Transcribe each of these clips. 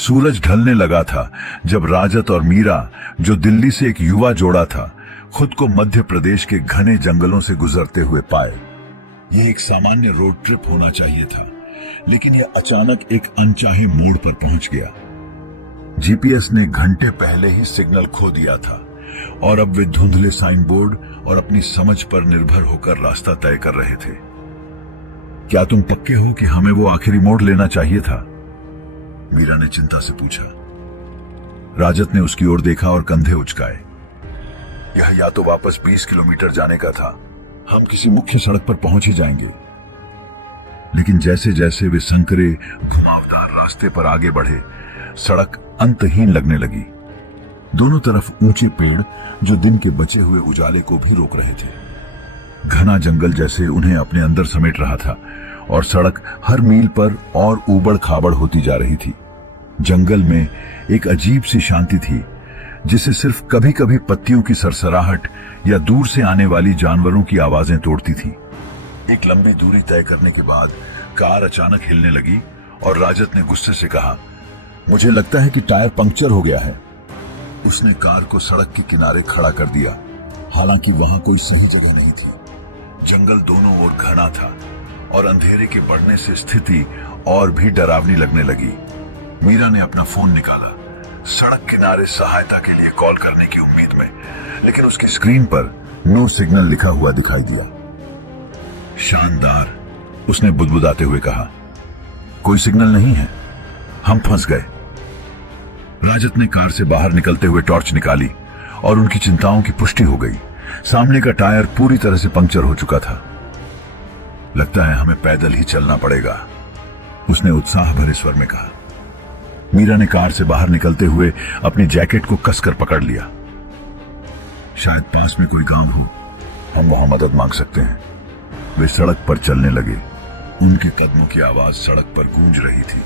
सूरज ढलने लगा था जब राजत और मीरा, जो दिल्ली से एक युवा जोड़ा था, खुद को मध्य प्रदेश के घने जंगलों से गुजरते हुए पाए। यह एक सामान्य रोड ट्रिप होना चाहिए था, लेकिन यह अचानक एक अनचाहे मोड़ पर पहुंच गया। जीपीएस ने घंटे पहले ही सिग्नल खो दिया था और अब वे धुंधले साइन बोर्ड और अपनी समझ पर निर्भर होकर रास्ता तय कर रहे थे। क्या तुम पक्के हो कि हमें वो आखिरी मोड़ लेना चाहिए था? मीरा ने चिंता से पूछा। राजत ने उसकी ओर देखा और कंधे उचकाए। यह या तो वापस 20 किलोमीटर जाने का था, हम किसी मुख्य सड़क पर पहुंच ही जाएंगे। लेकिन जैसे जैसे वे संकरे घुमावदार रास्ते पर आगे बढ़े, सड़क अंतहीन लगने लगी। दोनों तरफ ऊंचे पेड़ जो दिन के बचे हुए उजाले को भी रोक रहे थे। घना जंगल जैसे उन्हें अपने अंदर समेट रहा था और सड़क हर मील पर और ऊबड़ खाबड़ होती जा रही थी। जंगल में एक अजीब सी शांति थी, जिसे सिर्फ कभी कभी पत्तियों की सरसराहट या दूर से आने वाली जानवरों की आवाजें तोड़ती थी। एक लंबी दूरी तय करने के बाद कार अचानक हिलने लगी और राजत ने गुस्से से कहा, मुझे लगता है कि टायर पंक्चर हो गया है। उसने कार को सड़क के किनारे खड़ा कर दिया, हालांकि वहां कोई सही जगह नहीं थी। जंगल दोनों ओर घना था और अंधेरे के बढ़ने से स्थिति और भी डरावनी लगने लगी। मीरा ने अपना फोन निकाला, सड़क किनारे सहायता के लिए कॉल करने की उम्मीद में, लेकिन उसकी स्क्रीन पर नो सिग्नल लिखा हुआ दिखाई दिया। शानदार, उसने बुदबुदाते हुए कहा, कोई सिग्नल नहीं है, हम फंस गए। राजत ने कार से बाहर निकलते हुए टॉर्च निकाली और उनकी चिंताओं की पुष्टि हो गई। सामने का टायर पूरी तरह से पंक्चर हो चुका था। लगता है हमें पैदल ही चलना पड़ेगा, उसने उत्साह भरे स्वर में कहा। मीरा ने कार से बाहर निकलते हुए अपनी जैकेट को कसकर पकड़ लिया। शायद पास में कोई गांव हो, हम वहां मदद मांग सकते हैं। वे सड़क पर चलने लगे। उनके कदमों की आवाज सड़क पर गूंज रही थी।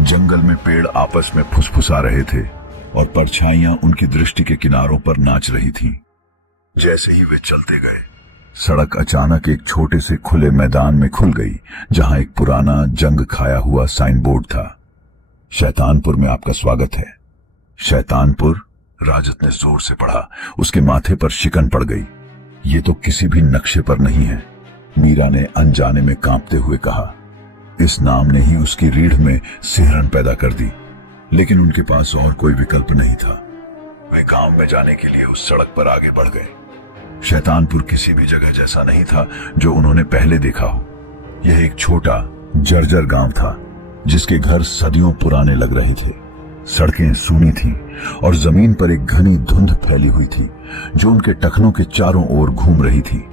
जंगल में पेड़ आपस में फुसफुसा रहे थे और परछाइयां उनकी दृष्टि के किनारों पर नाच रही थीं। जैसे ही वे चलते गए, सड़क अचानक एक छोटे से खुले मैदान में खुल गई, जहां एक पुराना जंग खाया हुआ साइन बोर्ड था। शैतानपुर में आपका स्वागत है। शैतानपुर, राजत ने जोर से पढ़ा। उसके माथे पर शिकन पड़ गई। ये तो किसी भी नक्शे पर नहीं है, मीरा ने अनजाने में कांपते हुए कहा। इस नाम ने ही उसकी रीढ़ में सिहरन पैदा कर दी, लेकिन उनके पास और कोई विकल्प नहीं था। वे गांव में जाने के लिए उस सड़क पर आगे बढ़ गए। शैतानपुर किसी भी जगह जैसा नहीं था जो उन्होंने पहले देखा हो। यह एक छोटा जर्जर गांव था, जिसके घर सदियों पुराने लग रहे थे। सड़कें सूनी थीं और जमीन पर एक घनी धुंध फैली हुई थी, जो उनके टखनों के चारों ओर घूम रही थी।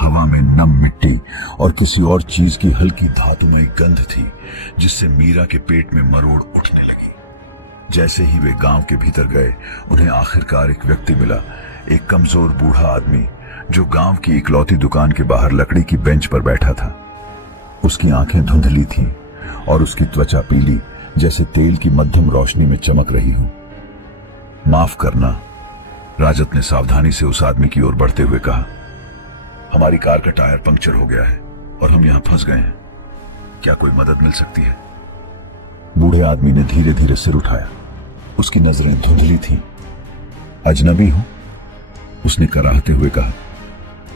हवा में नम मिट्टी और किसी और चीज की हल्की धातुमयी गंध थी, जिससे मीरा के पेट में मरोड़ उठने लगी। जैसे ही वे गांव के भीतर गए, उन्हें आखिरकार एक व्यक्ति मिला, एक कमजोर बूढ़ा आदमी, जो गांव की इकलौती दुकान के बाहर लकड़ी की बेंच पर बैठा था। उसकी आंखें धुंधली थीं और उसकी त्वचा पीली, जैसे तेल की मध्यम रोशनी में चमक रही हो। माफ करना, राजत ने सावधानी से उस आदमी की ओर बढ़ते हुए कहा। हमारी कार का टायर पंक्चर हो गया है और हम यहां फंस गए हैं। क्या कोई मदद मिल सकती है? बूढ़े आदमी ने धीरे धीरे सिर उठाया। उसकी नजरें धुंधली थीं। अजनबी हो? उसने कराहते हुए कहा।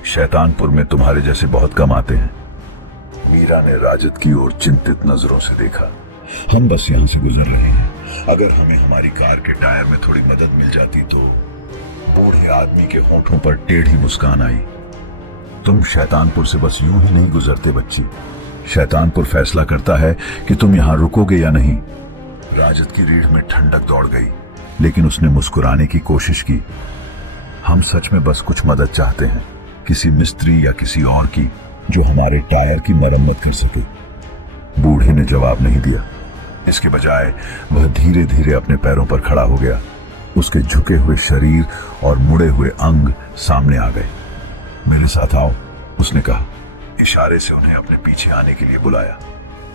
शैतानपुर में तुम्हारे जैसे बहुत कम आते हैं। मीरा ने राजत की ओर चिंतित नजरों से देखा। हम बस यहां से गुजर रहे हैं। अगर हमें हमारी कार के टायर में थोड़ी मदद मिल जाती तो। बूढ़े आदमी के होठों पर टेढ़ी मुस्कान आई। तुम शैतानपुर से बस यूं ही नहीं गुजरते बच्ची। शैतानपुर फैसला करता है कि तुम यहां रुकोगे या नहीं। राजत की रीढ़ में ठंडक दौड़ गई, लेकिन उसने मुस्कुराने की कोशिश की। हम सच में बस कुछ मदद चाहते हैं, किसी मिस्त्री या किसी और की, जो हमारे टायर की मरम्मत कर सके। बूढ़े ने जवाब नहीं दिया। इसके बजाय वह धीरे धीरे अपने पैरों पर खड़ा हो गया। उसके झुके हुए शरीर और मुड़े हुए अंग सामने आ गए। मेरे साथ आओ, उसने कहा। इशारे से उन्हें अपने पीछे आने के लिए बुलाया।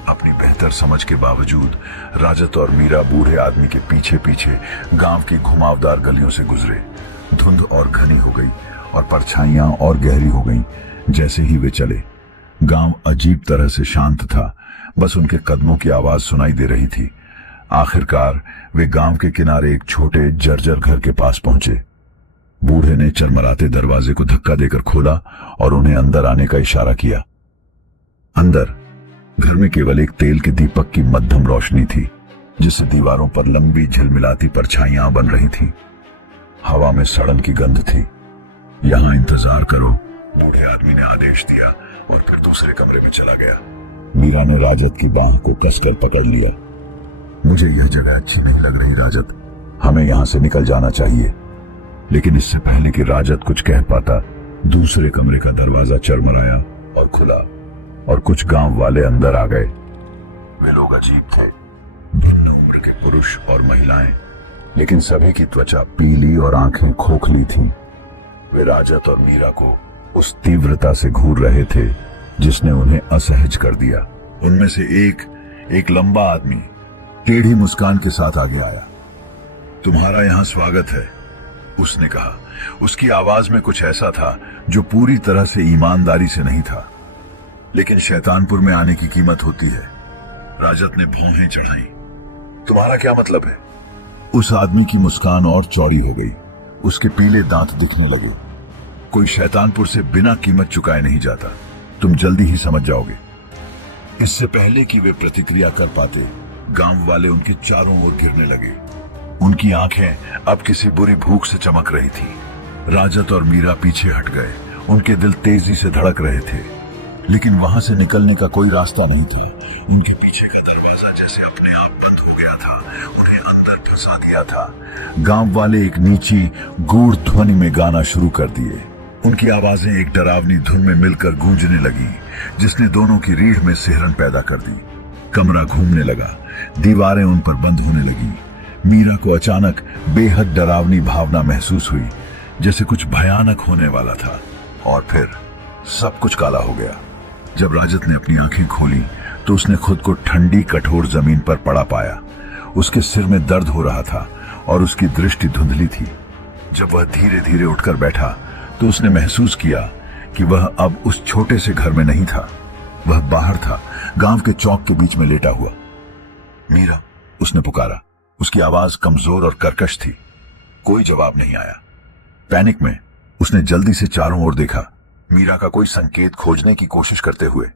अपनी बेहतर समझ के बावजूद राजत और मीरा बूढ़े आदमी के पीछे पीछे गांव की घुमावदार गलियों से गुजरे। धुंध और घनी हो गई और परछाइयां और गहरी हो गईं। जैसे ही वे चले, गांव अजीब तरह से शांत था। बस उनके कदमों की आवाज सुनाई दे रही थी। आखिरकार वे गांव के किनारे एक छोटे जर्जर घर के पास पहुंचे। बूढ़े ने चरमराते दरवाजे को धक्का देकर खोला और उन्हें अंदर आने का इशारा किया। अंदर घर में केवल एक तेल के दीपक की मध्यम रोशनी थी, जिससे दीवारों पर लंबी झिलमिलाती परछाइयां बन रही थीं। हवा में सड़न की गंध थी। यहां इंतजार करो, बूढ़े आदमी ने आदेश दिया और फिर दूसरे कमरे में चला गया। मीरा ने राजत की बाह को कसकर पकड़ लिया। मुझे यह जगह अच्छी नहीं लग रही राजत, हमें यहां से निकल जाना चाहिए। लेकिन इससे पहले कि राजत कुछ कह पाता, दूसरे कमरे का दरवाजा चरमराया और खुला और कुछ गांव वाले अंदर आ गए। वे लोग अजीब थे, भिन्न उम्र के पुरुष और महिलाएं, लेकिन सभी की त्वचा पीली और आंखें खोखली थीं। वे राजत और मीरा को उस तीव्रता से घूर रहे थे जिसने उन्हें असहज कर दिया। उनमें से एक लंबा आदमी टेढ़ी मुस्कान के साथ आगे आया। तुम्हारा यहां स्वागत है, उसने कहा। उसकी आवाज में कुछ ऐसा था जो पूरी तरह से ईमानदारी से नहीं था। लेकिन शैतानपुर में आने की कीमत होती है। राजत ने भौहें चढ़ाई। तुम्हारा क्या मतलब है? उस आदमी की मुस्कान और चौड़ी हो गई। उसके पीले दांत दिखने लगे। कोई शैतानपुर से बिना कीमत चुकाए नहीं जाता, तुम जल्दी ही समझ जाओगे। इससे पहले कि वे प्रतिक्रिया कर पाते, गांव वाले उनके चारों ओर घिरने लगे। उनकी आंखें अब किसी बुरी भूख से चमक रही थी। राजत और मीरा पीछे हट गए। उनके दिल तेजी से धड़क रहे थे, लेकिन वहां से निकलने का कोई रास्ता नहीं था। उनके पीछे का दरवाजा जैसे अपने आप बंद हो गया था, उन्हें अंदर फंसा दिया था। गांव वाले एक नीची गूढ़ ध्वनि में गाना शुरू कर दिए। उनकी आवाजें एक डरावनी धुन में मिलकर गूंजने लगी, जिसने दोनों की रीढ़ में सिहरन पैदा कर दी। कमरा घूमने लगा, दीवारें उन पर बंद होने लगी। मीरा को अचानक बेहद डरावनी भावना महसूस हुई, जैसे कुछ भयानक होने वाला था। और फिर सब कुछ काला हो गया। जब राजत ने अपनी आंखें खोली तो उसने खुद को ठंडी कठोर जमीन पर पड़ा पाया। उसके सिर में दर्द हो रहा था और उसकी दृष्टि धुंधली थी। जब वह धीरे धीरे उठकर बैठा तो उसने महसूस किया कि वह अब उस छोटे से घर में नहीं था। वह बाहर था, गांव के चौक के बीच में लेटा हुआ। मीरा, उसने पुकारा। उसकी आवाज कमजोर और कर्कश थी। कोई जवाब नहीं आया। पैनिक में उसने जल्दी से चारों ओर देखा, मीरा का कोई संकेत खोजने की कोशिश करते हुए।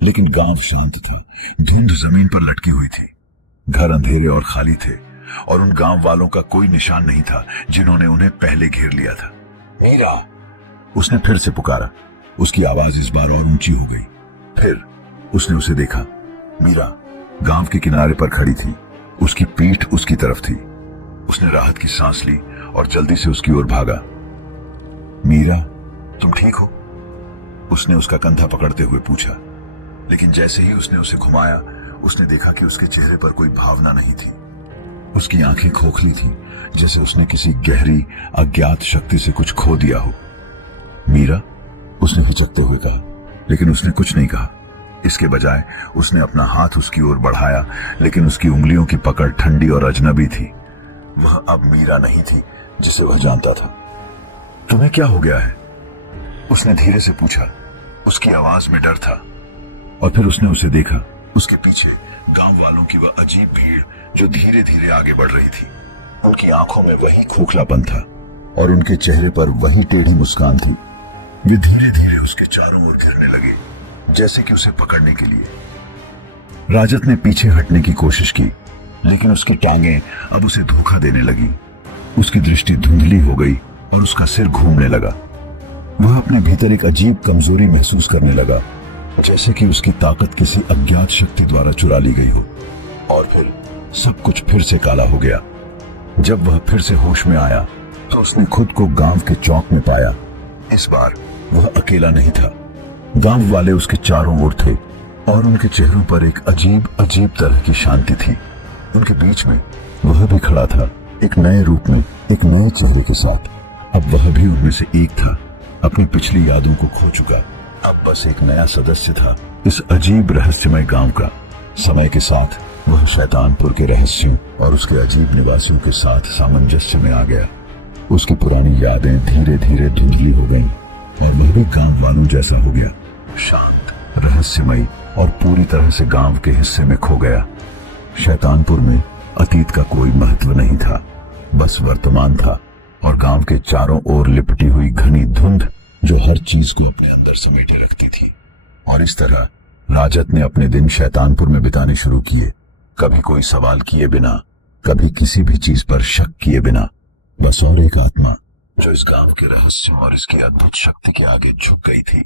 लेकिन गांव शांत था। धुंध जमीन पर लटकी हुई थी। घर अंधेरे और खाली थे और उन गांव वालों का कोई निशान नहीं था जिन्होंने उन्हें पहले घेर लिया था। मीरा, उसने फिर से पुकारा। उसकी आवाज इस बार और ऊंची हो गई। फिर उसने उसे देखा। मीरा गांव के किनारे पर खड़ी थी। उसकी पीठ उसकी तरफ थी। उसने राहत की सांस ली और जल्दी से उसकी ओर भागा। मीरा, तुम ठीक हो? उसने उसका कंधा पकड़ते हुए पूछा। लेकिन जैसे ही उसने उसे घुमाया, उसने देखा कि उसके चेहरे पर कोई भावना नहीं थी। उसकी आंखें खोखली थीं, जैसे उसने किसी गहरी अज्ञात शक्ति से कुछ खो दिया हो। मीरा, उसने हिचकते हुए कहा, लेकिन उसने कुछ नहीं कहा। इसके बजाय उसने अपना हाथ उसकी ओर बढ़ाया, लेकिन उसकी उंगलियों की पकड़ ठंडी और अजनबी थी। वह अब मीरा नहीं थी जिसे वह जानता था। तुम्हें क्या हो गया है? उसने धीरे से पूछा। उसकी आवाज में डर था। और फिर उसने उसे देखा। उसके पीछे गांव वालों की वह अजीब भीड़ जो धीरे धीरे आगे बढ़ रही थी। उनकी आंखों में वही खोखलापन था और उनके चेहरे पर वही टेढ़ी मुस्कान थी। वे धीरे धीरे उसके चारों ओर घिरने लगे, जैसे कि उसे पकड़ने के लिए। राजत ने पीछे हटने की कोशिश की, लेकिन उसकी टांगें अब उसे धोखा देने लगी। उसकी दृष्टि धुंधली हो गई और उसका सिर घूमने लगा। वह अपने भीतर एक अजीब कमजोरी महसूस करने लगा, जैसे कि उसकी ताकत किसी अज्ञात शक्ति द्वारा चुरा ली गई हो। और फिर सब कुछ फिर से काला हो गया। जब वह फिर से होश में आया तो उसने खुद को गांव के चौक में पाया। इस बार वह अकेला नहीं था। गांव वाले उसके चारों ओर थे और उनके चेहरों पर एक अजीब अजीब तरह की शांति थी। उनके बीच में वह भी खड़ा था, एक नए रूप में, एक नए चेहरे के साथ। अब वह भी उनमें से एक था, अपनी पिछली यादों को खो चुका। अब बस एक नया सदस्य था इस अजीब रहस्यमय गांव का। समय के साथ वह शैतानपुर के रहस्यों और उसके अजीब निवासियों के साथ सामंजस्य में आ गया। उसकी पुरानी यादें धीरे धीरे धुंधली हो गईं और वह भी गांव वालों जैसा हो गया, शांत, रहस्यमय और पूरी तरह से गांव के हिस्से में खो गया। शैतानपुर में अतीत का कोई महत्व नहीं था, बस वर्तमान था और गांव के चारों ओर लिपटी हुई घनी धुंध जो हर चीज को अपने अंदर समेटे रखती थी। और इस तरह राजत ने अपने दिन शैतानपुर में बिताने शुरू किए, कभी कोई सवाल किए बिना, कभी किसी भी चीज पर शक किए बिना। बस और एक आत्मा जो इस गांव के रहस्य और इसकी अद्भुत शक्ति के आगे झुक गई थी।